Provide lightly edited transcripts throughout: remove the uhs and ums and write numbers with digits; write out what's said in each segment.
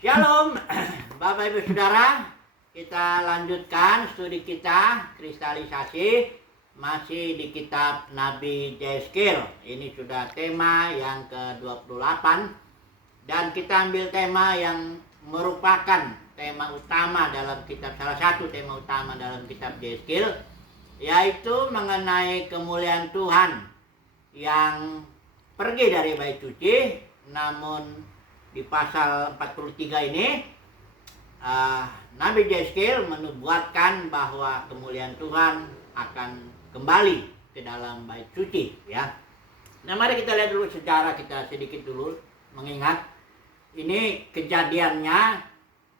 Shalom, Bapak Ibu Saudara. Kita lanjutkan studi kita kristalisasi masih di kitab Nabi Yeskil. Ini sudah tema yang ke-28 dan kita ambil tema yang merupakan tema utama dalam kitab, salah satu tema utama dalam kitab Yeskil, yaitu mengenai kemuliaan Tuhan yang pergi dari bait suci. Namun di pasal 43 ini Nabi Yeskil menubuatkan bahwa kemuliaan Tuhan akan kembali ke dalam bait suci, ya. Nah, mari kita lihat dulu sejarah kita sedikit dulu, mengingat ini kejadiannya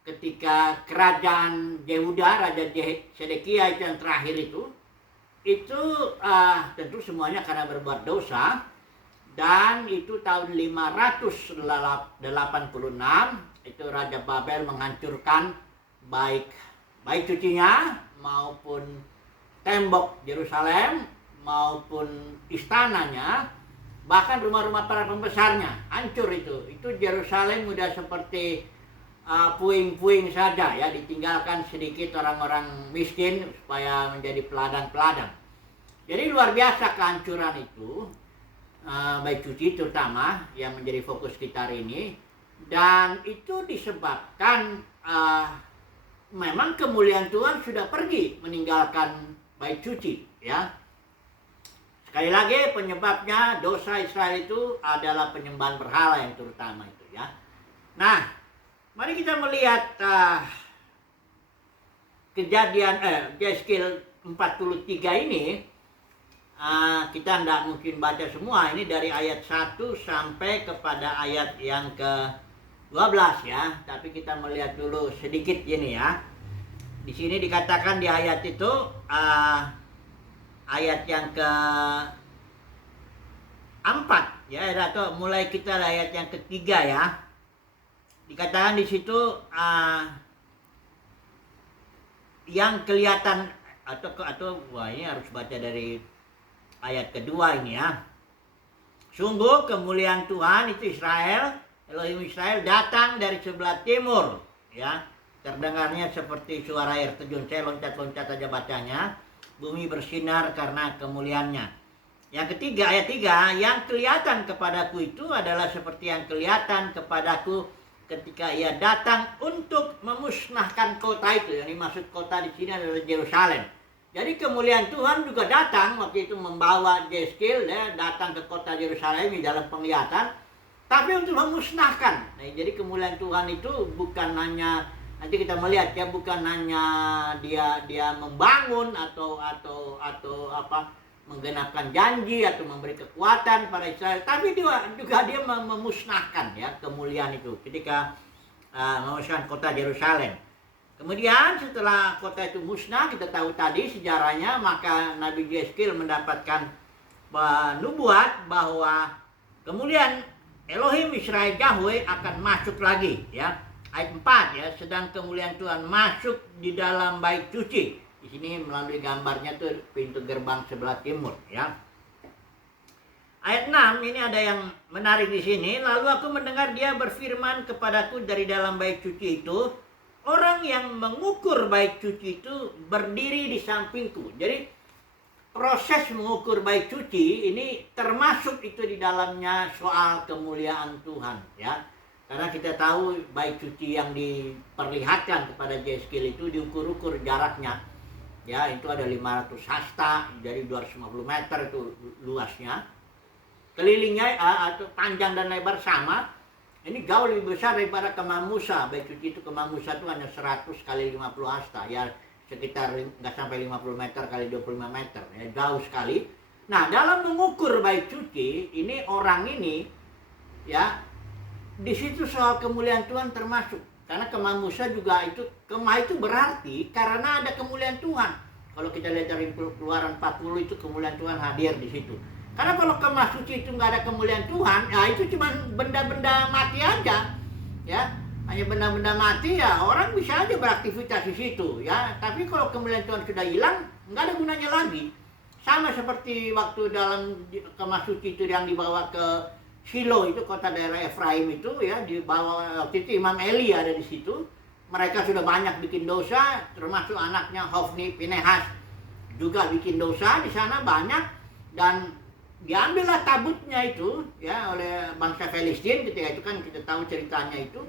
ketika kerajaan Yehuda, Raja Sedekia itu yang terakhir itu tentu semuanya karena berbuat dosa. Dan itu tahun 586 itu Raja Babel menghancurkan baik bait sucinya maupun tembok Yerusalem maupun istananya, bahkan rumah-rumah para pembesarnya hancur itu. Itu Yerusalem udah seperti puing-puing saja, ya, ditinggalkan sedikit orang-orang miskin supaya menjadi peladang-peladang. Jadi luar biasa kehancuran itu. Bait suci terutama yang menjadi fokus kita hari ini, dan itu disebabkan memang kemuliaan Tuhan sudah pergi meninggalkan bait suci, ya. Sekali lagi penyebabnya dosa Israel itu adalah penyembahan berhala yang terutama itu, ya. Nah, mari kita melihat kejadian Yeskil 43 ini. Kita tidak mungkin baca semua, ini dari ayat 1 sampai kepada ayat yang ke-12, ya. Tapi kita melihat dulu sedikit ini, ya. Di sini dikatakan di ayat itu ayat yang ke-4, ya, atau mulai kita ayat yang ketiga, ya. Dikatakan di situ yang kelihatan atau wah, ini harus baca dari ayat kedua ini, ya. Sungguh kemuliaan Tuhan itu Israel, Elohim Israel datang dari sebelah timur, ya. Terdengarnya seperti suara air terjun. Saya loncat-loncat aja bacanya. Bumi bersinar karena kemuliaannya. Yang ketiga, ayat 3, yang kelihatan kepadaku itu adalah seperti yang kelihatan kepadaku ketika ia datang untuk memusnahkan kota itu. Yang dimaksud kota di sini adalah Yerusalem. Jadi kemuliaan Tuhan juga datang waktu itu membawa Yeskil, ya, datang ke kota Yerusalem di dalam penglihatan, tapi untuk memusnahkan. Nah, jadi kemuliaan Tuhan itu bukan hanya, nanti kita melihat, ya, bukan hanya dia membangun atau menggenapkan janji atau memberi kekuatan pada Israel, tapi juga dia memusnahkan, ya, kemuliaan itu ketika memusnahkan kota Yerusalem. Kemudian setelah kota itu musnah, kita tahu tadi sejarahnya, maka Nabi Yeskil mendapatkan nubuat bahwa kemuliaan Elohim Israel Yahweh akan masuk lagi, ya. Ayat 4, ya, sedang kemuliaan Tuhan masuk di dalam bait suci. Di sini melalui gambarnya tuh pintu gerbang sebelah timur, ya. Ayat 6 ini ada yang menarik di sini. Lalu aku mendengar dia berfirman kepadaku dari dalam bait suci itu, orang yang mengukur bait suci itu berdiri di sampingku. Jadi proses mengukur bait suci ini termasuk itu di dalamnya soal kemuliaan Tuhan, ya. Karena kita tahu bait suci yang diperlihatkan kepada Yeskil itu diukur-ukur jaraknya, ya. Itu ada 500 hasta, jadi 250 meter itu luasnya. Kelilingnya atau panjang dan lebar sama. Ini jauh lebih besar daripada Kemah Musa. Bait suci itu Kemah Musa itu hanya 100 kali 50 hasta, ya, sekitar nggak sampai 50 meter kali 25 meter, ya, jauh sekali. Nah, dalam mengukur bait suci ini, orang ini, ya, di situ soal kemuliaan Tuhan termasuk. Karena Kemah Musa juga itu, kemah itu berarti karena ada kemuliaan Tuhan. Kalau kita lihat dari Keluaran 40 itu kemuliaan Tuhan hadir di situ. Karena kalau kemah suci itu nggak ada kemuliaan Tuhan, ya itu cuma benda-benda mati aja, ya. Hanya benda-benda mati, ya, orang bisa aja beraktivitas di situ, ya. Tapi kalau kemuliaan Tuhan sudah hilang, nggak ada gunanya lagi. Sama seperti waktu dalam kemah suci itu yang dibawa ke Shilo itu kota daerah Efraim itu ya, di bawah waktu itu Imam Eli ada di situ. Mereka sudah banyak bikin dosa, termasuk anaknya Hofni Pinehas juga bikin dosa di sana banyak, dan diambillah tabutnya itu ya oleh bangsa Filistin ketika itu, kan kita tahu ceritanya itu.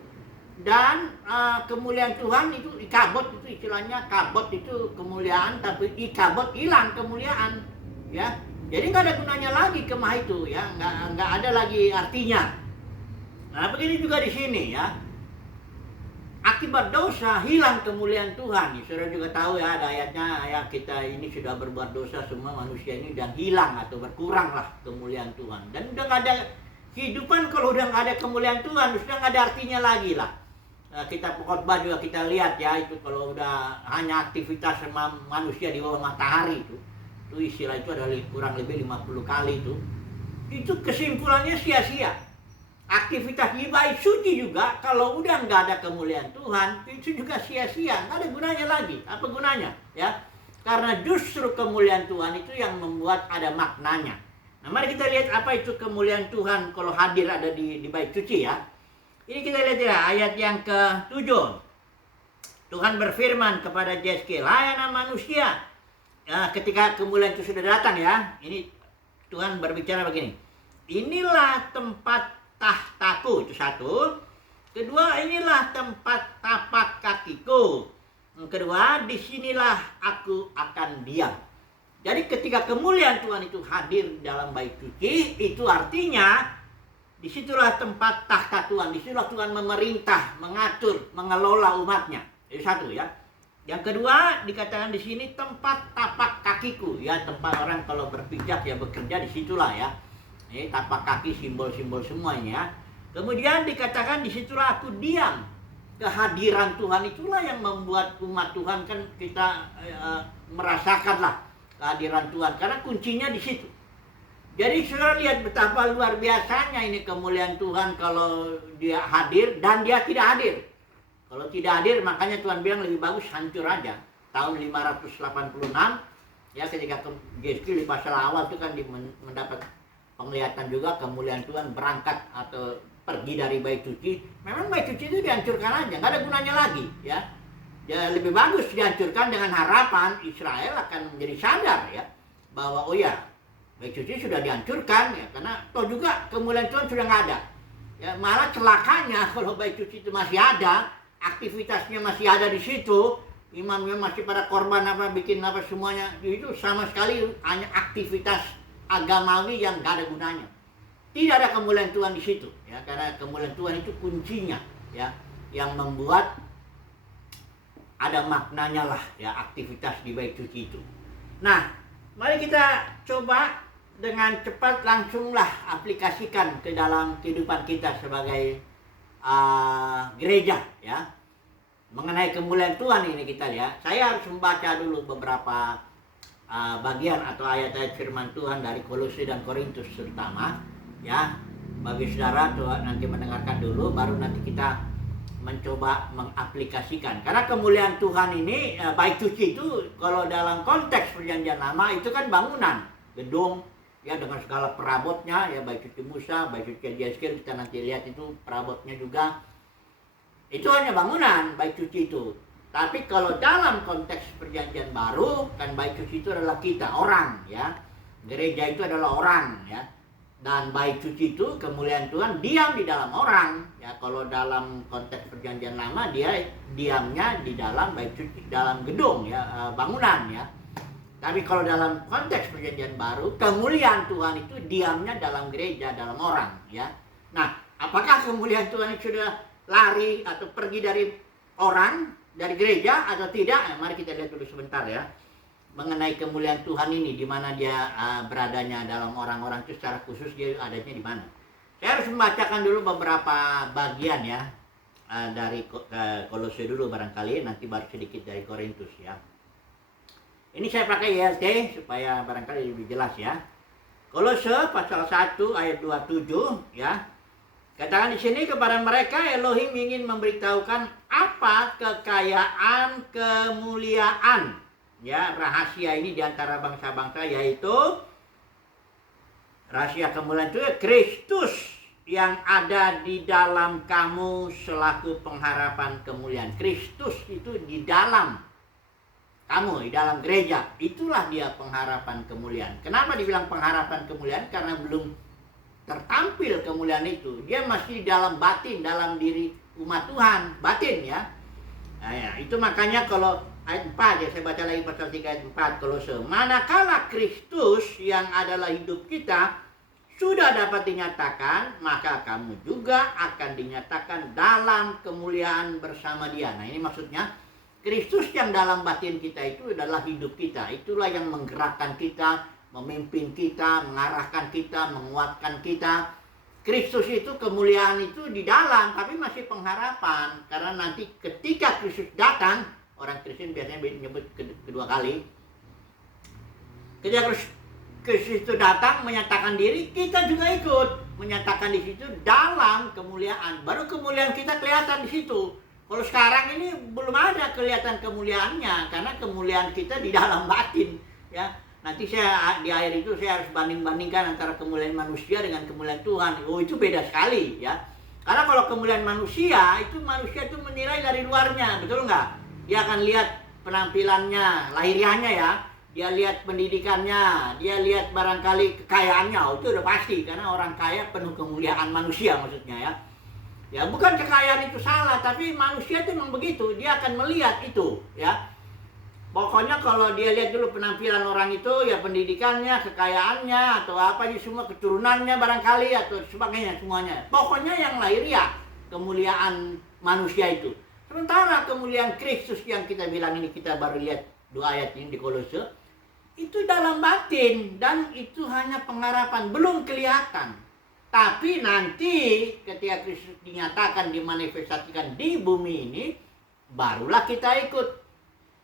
Dan kemuliaan Tuhan itu ikabot, itu istilahnya kabot itu kemuliaan, tapi ikabot hilang kemuliaan ya. Jadi nggak ada gunanya lagi kemah itu ya, nggak ada lagi artinya. Nah begini juga di sini ya, akibat dosa hilang kemuliaan Tuhan. Saudara juga tahu ya, ada ayatnya ya, kita ini sudah berbuat dosa semua manusia ini, dan hilang atau berkuranglah kemuliaan Tuhan. Dan udah nggak ada kehidupan kalau udah nggak ada kemuliaan Tuhan, sudah nggak ada artinya lagi lah. Kita khotbah juga kita lihat ya, itu kalau udah hanya aktivitas manusia di bawah matahari itu istilah itu ada kurang lebih 50 kali itu kesimpulannya sia-sia. Aktivitas ibadah suci juga kalau udah nggak ada kemuliaan Tuhan itu juga sia-sia, nggak ada gunanya lagi. Apa gunanya ya? Karena justru kemuliaan Tuhan itu yang membuat ada maknanya. Nah mari kita lihat apa itu kemuliaan Tuhan kalau hadir ada di bait suci ya. Ini kita lihat ya, ayat yang ke-7. Tuhan berfirman kepada Yeskil, "Hai anak manusia." Ketika kemuliaan itu sudah datang ya, ini Tuhan berbicara begini, "Inilah tempat tahtaku," itu satu. Kedua, "Inilah tempat tapak kakiku." Yang kedua, "Disinilah aku akan diam." Jadi ketika kemuliaan Tuhan itu hadir dalam bait suci, itu artinya disitulah tempat tahta Tuhan, disitulah Tuhan memerintah, mengatur, mengelola umatnya. Itu satu ya. Yang kedua dikatakan di sini tempat tapak kakiku, ya tempat orang kalau berpijak ya bekerja disitulah ya. Ini tapak kaki simbol-simbol semuanya. Kemudian dikatakan disitulah aku diam. Kehadiran Tuhan itulah yang membuat umat Tuhan kan kita merasakanlah kehadiran Tuhan, karena kuncinya di situ. Jadi saudara lihat betapa luar biasanya ini kemuliaan Tuhan kalau dia hadir dan dia tidak hadir. Kalau tidak hadir, makanya Tuhan bilang lebih bagus hancur aja. Tahun 586 ya, ketika Yeskil di pasal awal itu kan mendapat penglihatan juga kemuliaan Tuhan berangkat atau pergi dari bait suci. Memang bait suci itu dihancurkan aja, nggak ada gunanya lagi ya. Ya lebih bagus dihancurkan dengan harapan Israel akan menjadi sadar ya bahwa oh ya, bait suci sudah dihancurkan ya, karena toh juga kemuliaan Tuhan sudah nggak ada. Ya malah celakanya kalau bait suci itu masih ada, aktivitasnya masih ada di situ, imamnya masih pada korban apa, bikin apa semuanya, itu sama sekali hanya aktivitas agamawi yang gak ada gunanya. Tidak ada kemuliaan Tuhan di situ, ya, karena kemuliaan Tuhan itu kuncinya, ya, yang membuat ada maknanya lah, ya, aktivitas di bait suci itu. Nah, mari kita coba dengan cepat langsunglah aplikasikan ke dalam kehidupan kita sebagai gereja ya, mengenai kemuliaan Tuhan ini kita lihat. Saya harus membaca dulu beberapa bagian atau ayat-ayat firman Tuhan dari Kolose dan Korintus terutama ya. Bagi saudara nanti mendengarkan dulu, baru nanti kita mencoba mengaplikasikan. Karena kemuliaan Tuhan ini bait suci itu kalau dalam konteks perjanjian lama itu kan bangunan, gedung ya, dengan segala perabotnya ya, bait suci Musa, bait suci Yeskil, kita nanti lihat itu perabotnya juga. Itu hanya bangunan bait suci itu. Tapi kalau dalam konteks perjanjian baru kan bait suci itu adalah kita, orang ya. Gereja itu adalah orang ya. Dan bait suci itu kemuliaan Tuhan diam di dalam orang ya. Kalau dalam konteks perjanjian lama dia diamnya di dalam bait suci, dalam gedung ya, bangunan ya. Tapi kalau dalam konteks perjanjian baru, kemuliaan Tuhan itu diamnya dalam gereja, dalam orang ya. Nah, apakah kemuliaan Tuhan itu sudah lari atau pergi dari orang, dari gereja atau tidak? Mari kita lihat dulu sebentar ya, mengenai kemuliaan Tuhan ini, di mana dia beradanya dalam orang-orang itu, secara khusus dia adanya di mana. Saya harus membacakan dulu beberapa bagian ya, dari Kolose dulu barangkali, nanti baru sedikit dari Korintus ya. Ini saya pakai YLT supaya barangkali lebih jelas ya. Kolose pasal 1 ayat 27 ya. Katakan di sini, kepada mereka Elohim ingin memberitahukan apa kekayaan kemuliaan ya, rahasia ini di antara bangsa-bangsa, yaitu rahasia kemuliaan itu Kristus yang ada di dalam kamu selaku pengharapan kemuliaan. Kristus itu di dalam kamu, di dalam gereja. Itulah dia pengharapan kemuliaan. Kenapa dibilang pengharapan kemuliaan? Karena belum tertampil kemuliaan itu. Dia masih dalam batin, dalam diri umat Tuhan. Batin ya. Nah, ya, itu makanya kalau ayat 4 ya, saya baca lagi pasal 3 ayat 4 Kolose. Manakala Kristus yang adalah hidup kita sudah dapat dinyatakan, maka kamu juga akan dinyatakan dalam kemuliaan bersama dia. Nah, ini maksudnya Kristus yang dalam batin kita itu adalah hidup kita. Itulah yang menggerakkan kita, memimpin kita, mengarahkan kita, menguatkan kita. Kristus itu, kemuliaan itu di dalam, tapi masih pengharapan. Karena nanti ketika Kristus datang, orang Kristen biasanya menyebut kedua kali. Ketika Kristus itu datang menyatakan diri, kita juga ikut menyatakan di situ dalam kemuliaan. Baru kemuliaan kita kelihatan di situ. Kalau sekarang ini belum ada kelihatan kemuliaannya, karena kemuliaan kita di dalam batin, ya. Nanti saya di akhir itu saya harus banding-bandingkan antara kemuliaan manusia dengan kemuliaan Tuhan. Oh, itu beda sekali, ya. Karena kalau kemuliaan manusia itu menilai dari luarnya, betul nggak? Dia akan lihat penampilannya, lahiriahnya ya. Dia lihat pendidikannya, dia lihat barangkali kekayaannya. Oh, itu udah pasti, karena orang kaya penuh kemuliaan manusia maksudnya ya. Ya, bukan kekayaan itu salah, tapi manusia itu memang begitu. Dia akan melihat itu, ya. Pokoknya kalau dia lihat dulu penampilan orang itu, ya pendidikannya, kekayaannya, atau apa aja semua, keturunannya barangkali, atau sebagainya semuanya. Pokoknya yang lahiriah, kemuliaan manusia itu. Sementara kemuliaan Kristus yang kita bilang ini, kita baru lihat 2 ayat ini di Kolose, itu dalam batin, dan itu hanya pengharapan, belum kelihatan. Tapi nanti ketika Kristus dinyatakan, dimanifestasikan di bumi ini, barulah kita ikut.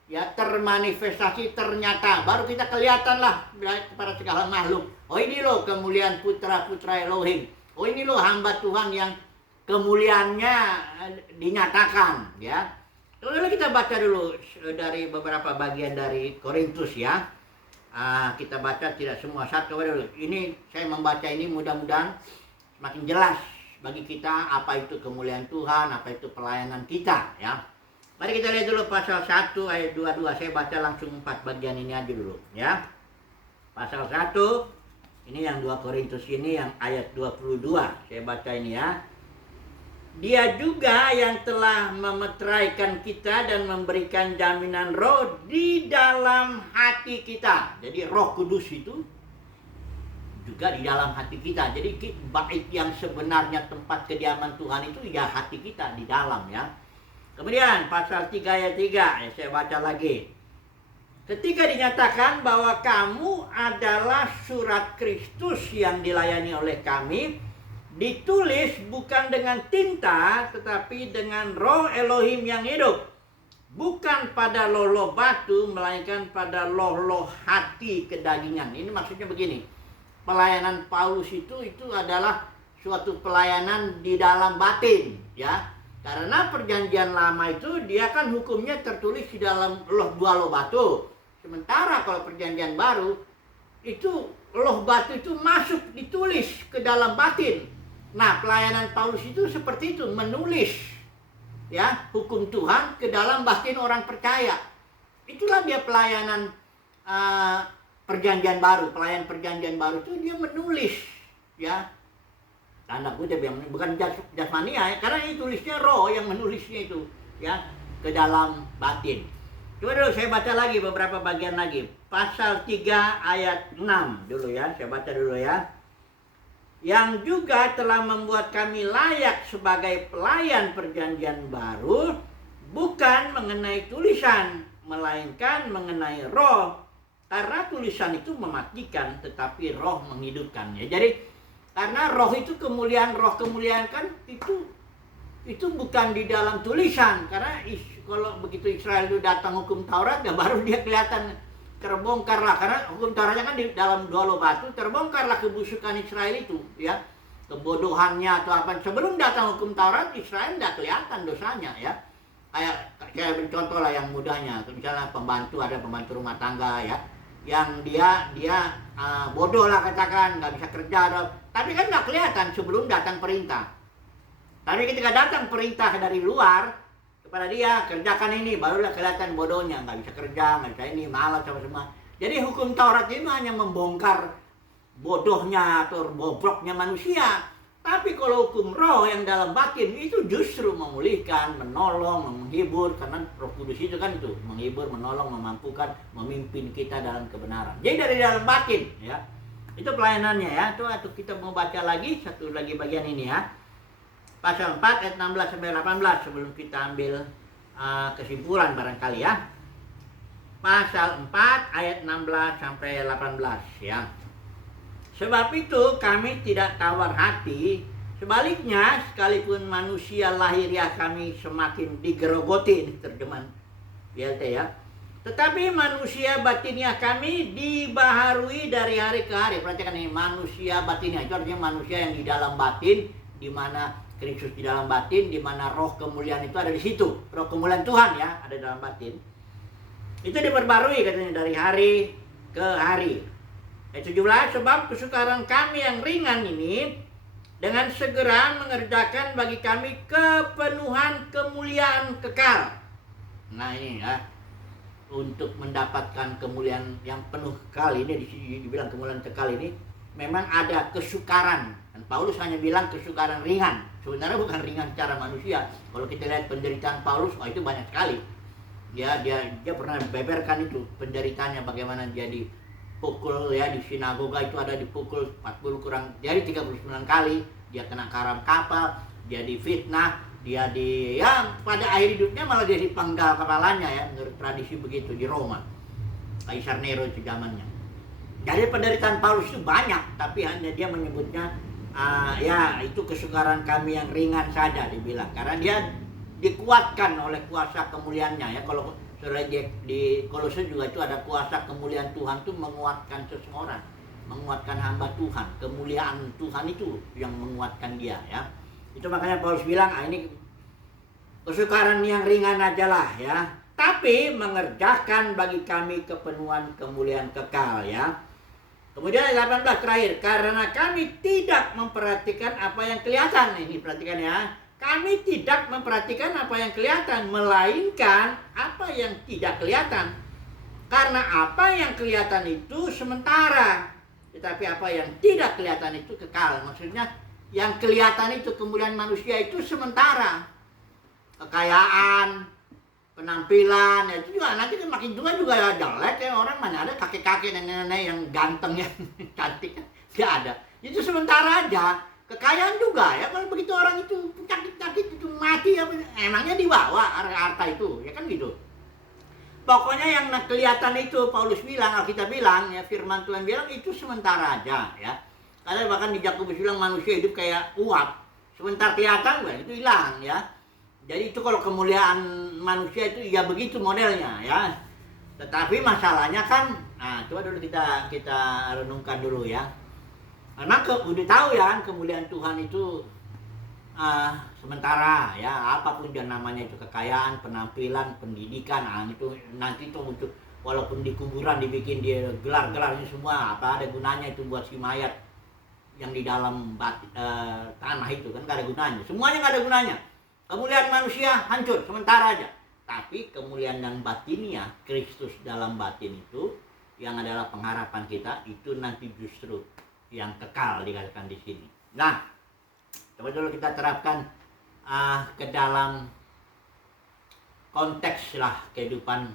Ya, termanifestasi, ternyata. Baru kita kelihatanlah kepada segala makhluk. Oh, ini loh kemuliaan putra-putra Elohim. Oh, ini loh hamba Tuhan yang kemuliaannya dinyatakan. Ya. Lalu kita baca dulu dari beberapa bagian dari Korintus ya. Kita baca tidak semua, satu dulu. Ini saya membaca ini mudah-mudahan semakin jelas bagi kita apa itu kemuliaan Tuhan, apa itu pelayanan kita ya. Mari kita lihat dulu pasal 1 ayat 22. Saya baca langsung 4 bagian ini aja dulu ya. Pasal 1 ini yang 2 Korintus ini yang ayat 22. Saya baca ini ya. Dia juga yang telah memeteraikan kita dan memberikan jaminan roh di dalam hati kita. Jadi Roh Kudus itu juga di dalam hati kita. Jadi bait yang sebenarnya tempat kediaman Tuhan itu ya hati kita di dalam ya. Kemudian pasal 3 ayat 3, saya baca lagi. Ketika dinyatakan bahwa kamu adalah surat Kristus yang dilayani oleh kami, ditulis bukan dengan tinta, tetapi dengan roh Elohim yang hidup. Bukan pada loh-loh batu, melainkan pada loh-loh hati kedagingan. Ini maksudnya begini. Pelayanan Paulus itu adalah suatu pelayanan di dalam batin. Ya. Karena perjanjian lama itu, dia kan hukumnya tertulis di dalam dua loh batu. Sementara kalau perjanjian baru, itu loh batu itu masuk, ditulis ke dalam batin. Nah, pelayanan Paulus itu seperti itu, menulis ya hukum Tuhan ke dalam batin orang percaya. Itulah dia pelayanan perjanjian baru. Pelayan perjanjian baru itu dia menulis ya. Tanda kutip yang bukan jasmani ya, karena ini tulisnya roh yang menulisnya itu ya ke dalam batin. Coba dulu saya baca lagi beberapa bagian lagi. Pasal 3 ayat 6 dulu ya, saya baca dulu ya. Yang juga telah membuat kami layak sebagai pelayan perjanjian baru, bukan mengenai tulisan, melainkan mengenai roh. Karena tulisan itu mematikan, tetapi roh menghidupkan. Ya, jadi karena roh itu kemuliaan, roh kemuliaan kan itu bukan di dalam tulisan. Karena kalau begitu Israel itu datang hukum Taurat, ya baru dia kelihatan terbongkarlah. Karena hukum Tauratnya kan di dalam 2 loh batu, terbongkarlah kebusukan Israel itu, ya, kebodohannya atau apa. Sebelum datang hukum Taurat, Israel tidak kelihatan dosanya, ya. Kayak beri contoh lah yang mudahnya, misalnya ada pembantu rumah tangga, ya. yang dia bodoh lah katakan, nggak bisa kerja, tapi kan nggak kelihatan sebelum datang perintah. Tapi ketika datang perintah dari luar kepada dia, kerjakan ini, barulah kelihatan bodohnya, nggak bisa kerja, nggak bisa ini, malas sama semua. Jadi hukum Taurat ini hanya membongkar bodohnya atau bobroknya manusia. Tapi kalau hukum roh yang dalam batin itu justru memulihkan, menolong, menghibur. Karena Roh Kudus itu kan itu, menghibur, menolong, memampukan, memimpin kita dalam kebenaran. Jadi dari dalam batin ya. Itu pelayanannya ya. Tuh kita mau baca lagi, satu lagi bagian ini ya. Pasal 4 ayat 16 sampai 18 sebelum kita ambil kesimpulan barangkali ya. Pasal 4 ayat 16 sampai 18 ya. Sebab itu kami tidak tawar hati, sebaliknya sekalipun manusia lahiriah kami semakin digerogoti, ini terjemahan BLT ya. Tetapi manusia batiniah kami dibaharui dari hari ke hari. Perhatikan ini, manusia batiniah itu artinya manusia yang di dalam batin, di mana Kristus di dalam batin, di mana roh kemuliaan itu ada di situ. Roh kemuliaan Tuhan ya, ada dalam batin. Itu diperbarui katanya dari hari ke hari. Ayat 17, sebab kesukaran kami yang ringan ini dengan segera mengerjakan bagi kami kepenuhan kemuliaan kekal. Nah ini ya, untuk mendapatkan kemuliaan yang penuh kekal ini, dibilang kemuliaan kekal ini, memang ada kesukaran. Dan Paulus hanya bilang kesukaran ringan. Sebenarnya bukan ringan secara manusia. Kalau kita lihat penderitaan Paulus, itu banyak sekali. Ya, dia pernah beberkan itu penderitaannya, bagaimana dia dipukul ya, di sinagoga itu ada dipukul 40 kurang, jadi 39 kali, dia kena karam kapal, dia difitnah, dia pada akhir hidupnya malah dia dipenggal kepalanya ya, menurut tradisi begitu di Roma. Kaisar Nero itu zamannya. Jadi penderitaan Paulus itu banyak, tapi hanya dia menyebutnya ya itu kesukaran kami yang ringan saja dibilang, karena dia dikuatkan oleh kuasa kemuliaannya ya. Kalau di Kolose juga itu ada kuasa kemuliaan Tuhan itu menguatkan seseorang, menguatkan hamba Tuhan. Kemuliaan Tuhan itu yang menguatkan dia ya. Itu makanya Paulus bilang, ini kesukaran yang ringan ajalah ya, tapi mengerjakan bagi kami kepenuhan kemuliaan kekal ya. Kemudian 18 terakhir, karena kami tidak memperhatikan apa yang kelihatan. Ini perhatikan ya. Kami tidak memperhatikan apa yang kelihatan, melainkan apa yang tidak kelihatan. Karena apa yang kelihatan itu sementara, tetapi apa yang tidak kelihatan itu kekal. Maksudnya yang kelihatan itu, kemuliaan manusia itu sementara. Kekayaan, penampilan, itu juga nanti makin tua juga jelek ya. Orang mana ada kakek-kakek, nenek-nenek yang ganteng, yang cantik, nggak ada. Itu sementara aja. Kekayaan juga ya, kalau begitu orang itu sakit itu mati, emangnya dibawa harta itu, ya kan gitu. Pokoknya yang kelihatan itu, Paulus bilang, Alkitab bilang, ya firman Tuhan bilang itu sementara aja ya. Karena bahkan di Yakobus bilang manusia hidup kayak uap, sebentar kelihatan itu hilang ya. Jadi itu kalau kemuliaan manusia itu ya begitu modelnya ya. Tetapi masalahnya kan, coba dulu kita renungkan dulu ya. Memang udah tahu ya, kemuliaan Tuhan itu sementara ya, apapun yang namanya itu, kekayaan, penampilan, pendidikan, itu nanti itu untuk, walaupun di kuburan dibikin dia gelar-gelarnya semua, apa ada gunanya itu buat si mayat yang di dalam tanah itu kan gak ada gunanya, semuanya gak ada gunanya. Kemuliaan manusia hancur sementara aja, tapi kemuliaan yang batinnya, Kristus dalam batin itu, yang adalah pengharapan kita, itu nanti justru yang kekal dikatakan di sini. Nah, coba dulu kita terapkan ke dalam konteks lah kehidupan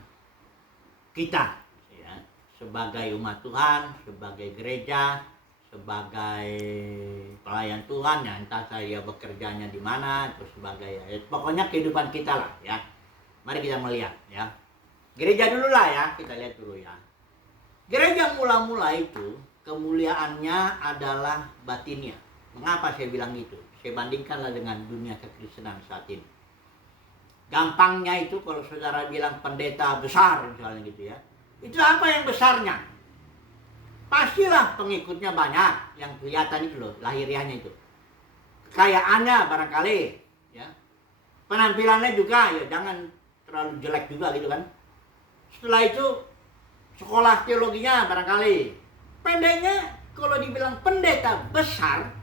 kita ya, sebagai umat Tuhan, sebagai gereja, sebagai pelayan Tuhan ya, entah saya bekerjanya di mana atau sebagai ya, pokoknya kehidupan kita lah ya. Mari kita melihat ya. Gereja dulu lah ya, kita lihat dulu ya. Gereja mula-mula itu kemuliaannya adalah batinnya. Mengapa saya bilang itu? Saya bandingkanlah dengan dunia kekristenan saat ini. Gampangnya itu kalau saudara bilang pendeta besar misalnya gitu ya, itu apa yang besarnya? Pastilah pengikutnya banyak, yang kelihatan itu loh, lahiriahnya itu. Kekayaannya barangkali ya. Penampilannya juga ya jangan terlalu jelek juga gitu kan. Setelah itu sekolah teologinya barangkali. Pendeknya kalau dibilang pendeta besar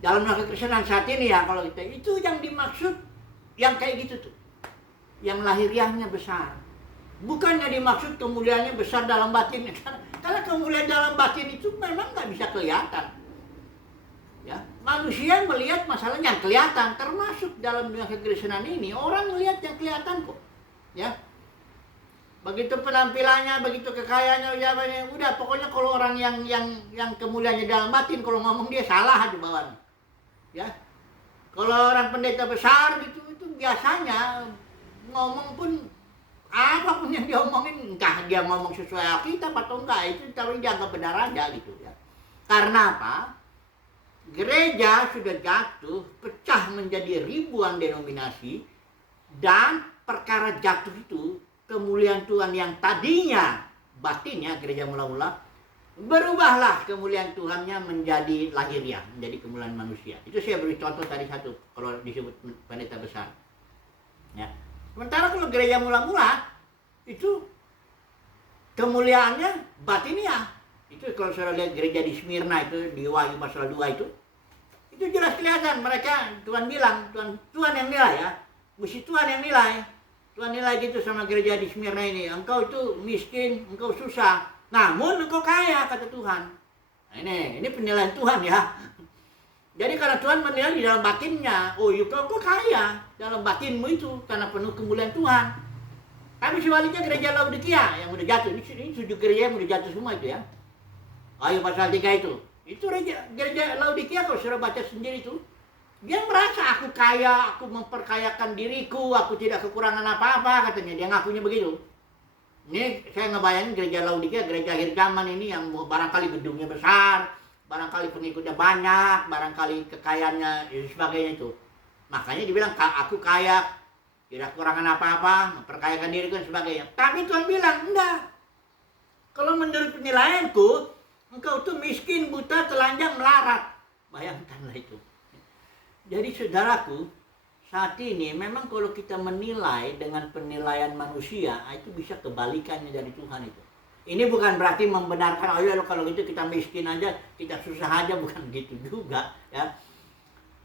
dalam kekristenan saat ini ya, kalau kita itu yang dimaksud yang kayak gitu tuh, yang lahiriahnya besar. Bukannya dimaksud kemuliaannya besar dalam batin, karena kemuliaan dalam batin itu memang nggak bisa kelihatan. Ya, manusia melihat masalah yang kelihatan, termasuk dalam dunia kekristenan ini orang melihat yang kelihatan kok. Ya, begitu penampilannya, begitu kekayaannya, ucapannya, udah pokoknya kalau orang yang kemuliaannya dalam batin, kalau ngomong dia salah aja bawaan. Ya, kalau orang pendeta besar gitu itu biasanya ngomong pun apapun yang dia omongin, entah dia ngomong sesuai Alkitab atau enggak, itu tapi dianggap benar aja gitu ya. Karena apa? Gereja sudah jatuh, pecah menjadi ribuan denominasi, dan perkara jatuh itu kemuliaan Tuhan yang tadinya batinnya gereja mula-mula, berubahlah kemuliaan Tuhannya menjadi lahiriah, menjadi kemuliaan manusia. Itu saya beri contoh tadi satu, kalau disebut pendeta besar. Ya. Sementara kalau gereja mula-mula itu kemuliaannya batiniah. Itu kalau saya lihat gereja di Smyrna itu, di Wahyu pasal 2 itu jelas kelihatan mereka, Tuhan bilang, Tuhan yang nilai ya, mesti Tuhan yang nilai. Tuhan nilai gitu sama gereja di Smyrna ini, engkau itu miskin, engkau susah, namun engkau kaya, kata Tuhan. Nah, ini penilaian Tuhan ya. Jadi karena Tuhan menilai di dalam batinnya, oh engkau kaya dalam batinmu itu karena penuh kemuliaan Tuhan. Tapi sebaliknya gereja Laodikia yang udah jatuh, ini 7 gereja yang udah jatuh semua itu ya. Wahyu pasal 3 itu gereja Laodikia, kalau sudah baca sendiri itu, dia merasa aku kaya, aku memperkayakan diriku, aku tidak kekurangan apa-apa, katanya. Dia ngakunya begitu. Ini saya ngebayangin gereja Laodikia, gereja akhir zaman ini yang barangkali gedungnya besar, barangkali pengikutnya banyak, barangkali kekayaannya sebagainya itu. Makanya dibilang aku kaya, tidak kekurangan apa-apa, memperkayakan diriku dan sebagainya. Tapi Tuhan bilang, enggak. Kalau menurut penilaianku, engkau tuh miskin, buta, telanjang, melarat. Bayangkanlah itu. Jadi saudaraku, saat ini memang kalau kita menilai dengan penilaian manusia, itu bisa kebalikannya dari Tuhan itu. Ini bukan berarti membenarkan, oh ya kalau gitu kita miskin aja, kita susah aja, bukan gitu juga ya.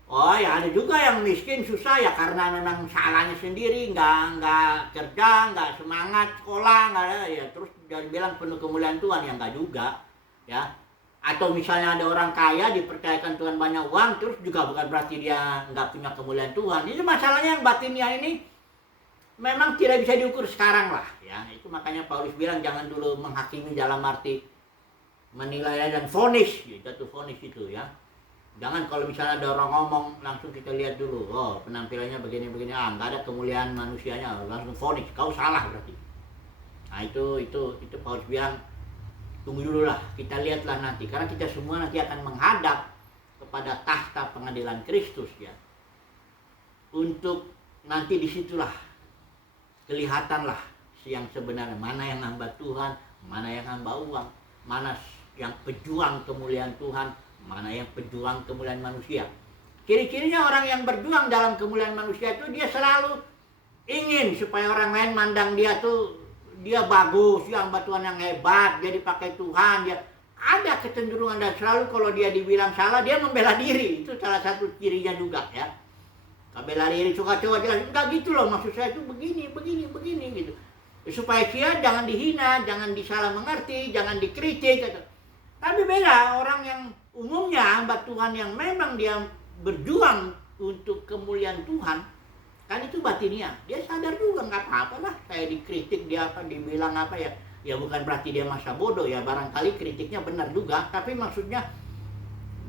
Oh ya ada juga yang miskin susah ya karena memang salahnya sendiri, nggak kerja, nggak semangat sekolah, nggak ada ya, terus dari bilang penuh kemuliaan Tuhan, yang nggak juga. Ya, atau misalnya ada orang kaya dipercayakan Tuhan banyak uang, terus juga bukan berarti dia nggak punya kemuliaan Tuhan. Ini masalahnya yang batinnya ini memang tidak bisa diukur sekarang lah ya. Itu makanya Paulus bilang jangan dulu menghakimi dalam arti menilai dan vonis, ya, jatuh vonis itu ya. Jangan kalau misalnya ada orang ngomong langsung kita lihat dulu, oh penampilannya begini-begini, nggak ada kemuliaan manusianya, langsung vonis, kau salah berarti. Nah itu Paulus bilang, tunggu dulu lah, kita lihatlah nanti. Karena kita semua nanti akan menghadap kepada tahta pengadilan Kristus ya. Untuk nanti disitulah kelihatanlah yang sebenarnya, mana yang hamba Tuhan, mana yang hamba uang, mana yang pejuang kemuliaan Tuhan, mana yang pejuang kemuliaan manusia. Ciri-cirinya orang yang berjuang dalam kemuliaan manusia itu dia selalu ingin supaya orang lain mandang dia tuh dia bagus, dia hamba Tuhan yang hebat, dia dipakai Tuhan, dia ada kecenderungan, dan selalu kalau dia dibilang salah, dia membela diri. Itu salah satu cirinya juga ya. Bela diri, suka coba jelas, enggak gitu loh, maksud saya itu begini gitu. Supaya dia jangan dihina, jangan disalah mengerti, jangan dikritik gitu. Tapi beda orang yang umumnya hamba Tuhan yang memang dia berjuang untuk kemuliaan Tuhan, kan itu batinnya, dia sadar juga nggak apa-apa lah, kayak dikritik dia apa, dibilang apa ya, ya bukan berarti dia masa bodoh ya, barangkali kritiknya benar juga, tapi maksudnya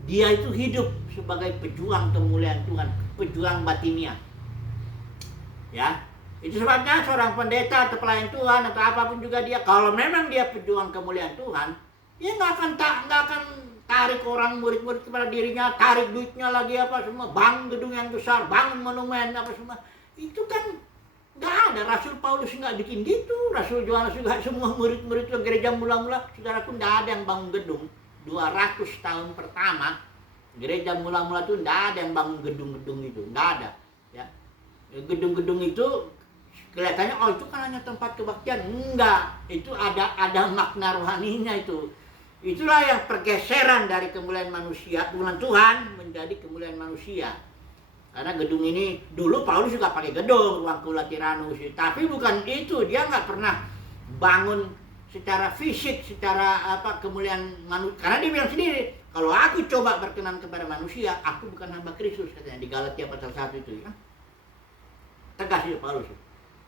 dia itu hidup sebagai pejuang kemuliaan Tuhan, pejuang batinnya, ya. Itu sebabnya seorang pendeta atau pelayan Tuhan atau apapun juga dia, kalau memang dia pejuang kemuliaan Tuhan, dia nggak akan tarik orang murid-murid kepada dirinya, tarik duitnya lagi apa semua, bangun gedung yang besar, bangun monumen apa semua. Itu kan nggak ada. Rasul Paulus nggak bikin gitu, Rasul Yohanes juga, semua murid-murid gereja mula-mula, saudaraku, nggak ada yang bangun gedung. 200 tahun pertama gereja mula-mula tuh nggak ada yang bangun gedung-gedung itu, nggak ada ya. Gedung-gedung itu Kelihatannya oh itu kan hanya tempat kebaktian. Enggak, itu ada makna rohaninya itu. Itulah yang pergeseran dari kemuliaan manusia, kemuliaan Tuhan menjadi kemuliaan manusia. Karena gedung ini dulu Paulus juga pakai gedung ruang Kula Tiranus, tapi bukan itu, dia nggak pernah bangun secara fisik, secara kemuliaan manusia. Karena dia bilang sendiri, kalau aku coba berkenan kepada manusia, aku bukan hamba Kristus, katanya di Galatia pasal 1 itu ya. Tegas itu Paulus.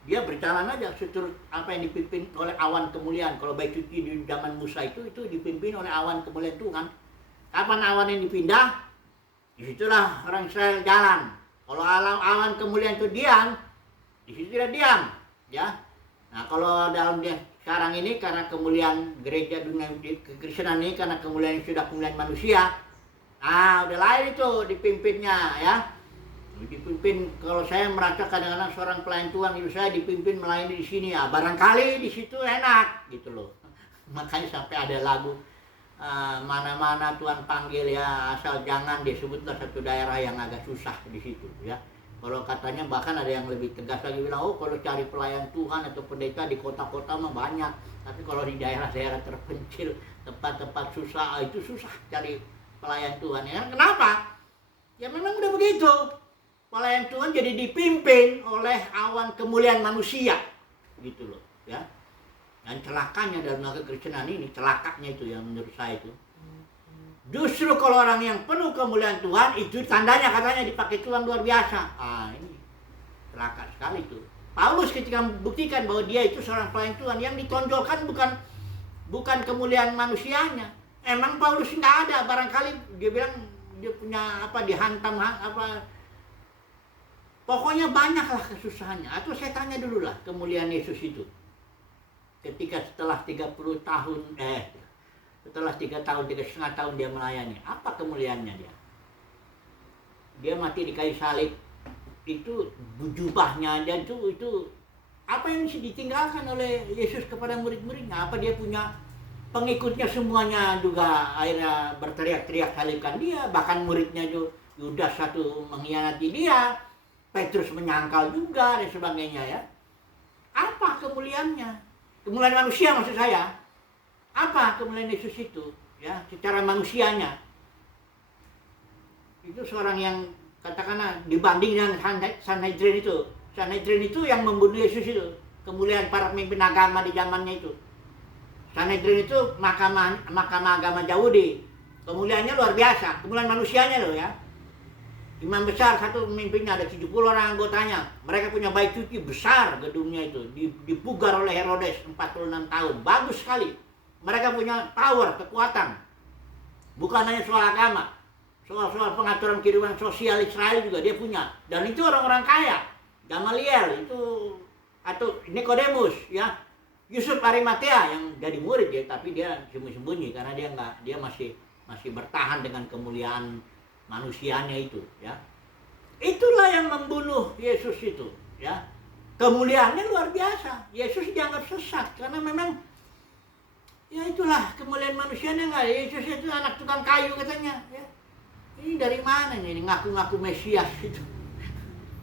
Dia berjalan aja seturut apa yang dipimpin oleh awan kemuliaan. Kalau bait suci di zaman Musa itu dipimpin oleh awan kemuliaan Tuhan. Kapan awan yang dipindah, disitulah orang Israel jalan. Kalau awan kemuliaan itu diam, disitu dia diam, ya. Nah kalau dalam dia sekarang ini karena kemuliaan gereja dunia kekristenan ini karena kemuliaan sudah kemuliaan manusia, nah udah lain itu dipimpinnya ya. Dipimpin, kalau saya merasa kadang-kadang seorang pelayan Tuhan itu saya dipimpin melayani di sini ya, barangkali di situ enak gitu loh. Makanya sampai ada lagu mana-mana Tuhan panggil ya, asal jangan disebutlah satu daerah yang agak susah di situ ya. Kalau katanya bahkan ada yang lebih tegas lagi bilang, oh kalau cari pelayan Tuhan atau pendeta di kota-kota mah banyak, tapi kalau di daerah-daerah terpencil, tempat-tempat susah, itu susah cari pelayan Tuhan ya. Kenapa? Ya memang udah begitu. Pelayan Tuhan jadi dipimpin oleh awan kemuliaan manusia gitu loh ya. Dan celakanya dalam kekristenan ini, celakanya itu yang menurut saya itu, justru kalau orang yang penuh kemuliaan Tuhan itu tandanya katanya dipakai Tuhan luar biasa. Ini celaka sekali itu. Paulus ketika membuktikan bahwa dia itu seorang pelayan Tuhan, yang ditonjolkan bukan kemuliaan manusianya. Emang Paulus nggak ada, barangkali dia bilang dia punya dihantam pokoknya banyaklah kesusahannya. Atau saya tanya dulu lah kemuliaan Yesus itu. Ketika setelah 30 tahun, setelah 3 tahun, 3,5 tahun dia melayani, apa kemuliaannya dia? Dia mati di kayu salib, itu jubahnya aja itu apa yang ditinggalkan oleh Yesus kepada murid-muridnya? Apa dia punya pengikutnya semuanya juga akhirnya berteriak-teriak salibkan dia, bahkan muridnya Yudas satu mengkhianati dia. Petrus menyangkal juga dan sebagainya ya. Apa kemuliaannya? Kemuliaan manusia maksud saya. Apa kemuliaan Yesus itu? Ya, secara manusianya. Itu seorang yang katakanlah dibanding dengan Sanhedrin itu. Sanhedrin itu yang membunuh Yesus itu. Kemuliaan para pemimpin agama di zamannya itu. Sanhedrin itu mahkamah agama Yahudi. Kemuliaannya luar biasa. Kemuliaan manusianya loh ya. Imam besar satu pemimpinnya, ada 70 orang anggotanya. Mereka punya bait suci besar gedungnya itu. Dipugar oleh Herodes 46 tahun. Bagus sekali. Mereka punya power, kekuatan. Bukan hanya soal agama. Soal pengaturan kehidupan sosial Israel juga dia punya. Dan itu orang-orang kaya. Gamaliel itu, atau Nikodemus ya. Yusuf Arimatea yang jadi murid ya, tapi dia sembunyi-sembunyi karena dia masih bertahan dengan kemuliaan manusianya itu ya. Itulah yang membunuh Yesus itu ya. Kemuliaannya luar biasa. Yesus dianggap sesat karena memang ya itulah kemuliaan manusianya enggak. Yesus itu anak tukang kayu katanya ya. Ini dari mana ini ngaku-ngaku Mesias itu.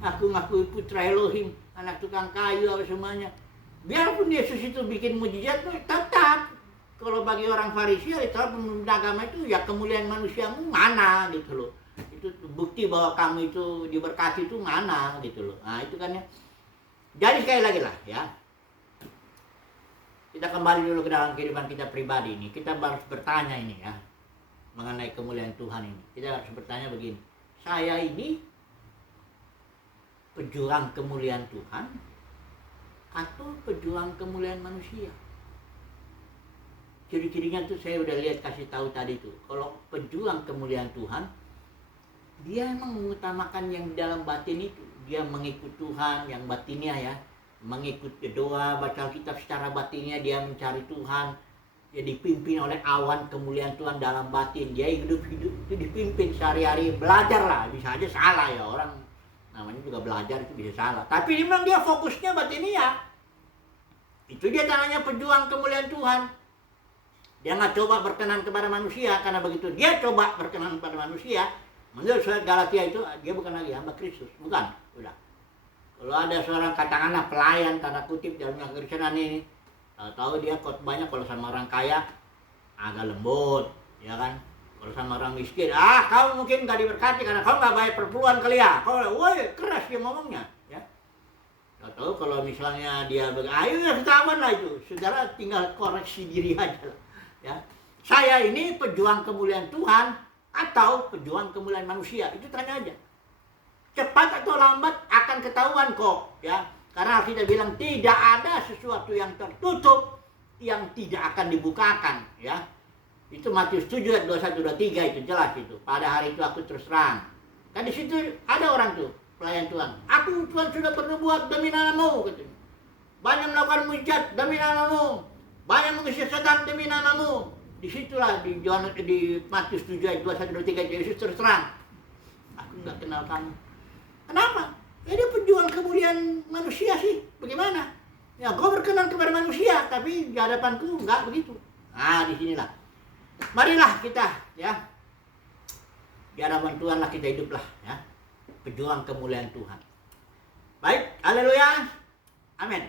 Ngaku-ngaku putra Elohim, anak tukang kayu apa semuanya. Biarpun Yesus itu bikin mujizat, tetap kalau bagi orang Farisi itu pemimpin agama itu ya kemuliaan manusiamu mana gitu loh. Itu bukti bahwa kamu itu diberkati itu mana gitu loh. Nah itu kan ya. Jadi sekali lagi lah ya. Kita kembali dulu ke dalam kehidupan kita pribadi ini. Kita harus bertanya ini ya. Mengenai kemuliaan Tuhan ini. Kita harus bertanya begini. Saya ini pejuang kemuliaan Tuhan atau pejuang kemuliaan manusia? Ciri-cirinya tuh saya udah lihat kasih tahu tadi tuh. Kalau pejuang kemuliaan Tuhan, dia emang mengutamakan yang di dalam batin itu. Dia mengikut Tuhan yang batinnya ya, mengikut doa, baca kitab secara batinnya, dia mencari Tuhan. Dia dipimpin oleh awan kemuliaan Tuhan dalam batin. Dia hidup-hidup itu dipimpin sehari-hari, belajar lah. Bisa aja salah ya, orang namanya juga belajar itu bisa salah. Tapi memang dia fokusnya batinnya. Itu dia tangannya pejuang kemuliaan Tuhan. Dia nggak coba berkenan kepada manusia, karena begitu dia coba berkenan kepada manusia, menurut surat Galatia itu dia bukan lagi hamba Kristus, bukan, udah. Kalau ada seorang katakanlah pelayan tanda kutip dalam kekristenan ini, tahu dia khotbahnya kalau sama orang kaya agak lembut, ya kan? Kalau sama orang miskin, kau mungkin gak diberkati karena kau gak bayar perpuluhan kali ya. Kau, woi keras dia ngomongnya, ya. Tahu kalau misalnya dia ayo ya ketahuan lah itu, saudara tinggal koreksi diri aja lah, ya. Saya ini pejuang kemuliaan Tuhan atau pejuang kemuliaan manusia, itu tanya aja. Cepat atau lambat akan ketahuan kok, ya. Karena kita bilang tidak ada sesuatu yang tertutup yang tidak akan dibukakan, ya. Itu Matius 7 ayat 21 23 itu jelas itu. Pada hari itu aku terus terang. Kan di situ ada orang tuh, pelayan Tuhan. Aku Tuhan sudah bernubuat demi namamu, katanya. Banyak melakukan mujizat demi namamu. Banyak mengusir setan demi namamu. Disitulah di Matius 7 ayat 21 23 Yesus terus terang. Aku nggak kenal kamu. Kenapa? Ya dia pejuang kemuliaan manusia sih. Bagaimana? Ya kau berkenan kepada manusia, tapi di hadapanku enggak begitu. Nah, disinilah. Marilah kita, ya. Di hadapan Tuhan lah kita hiduplah, ya. Pejuang kemuliaan Tuhan. Baik, haleluya. Amin.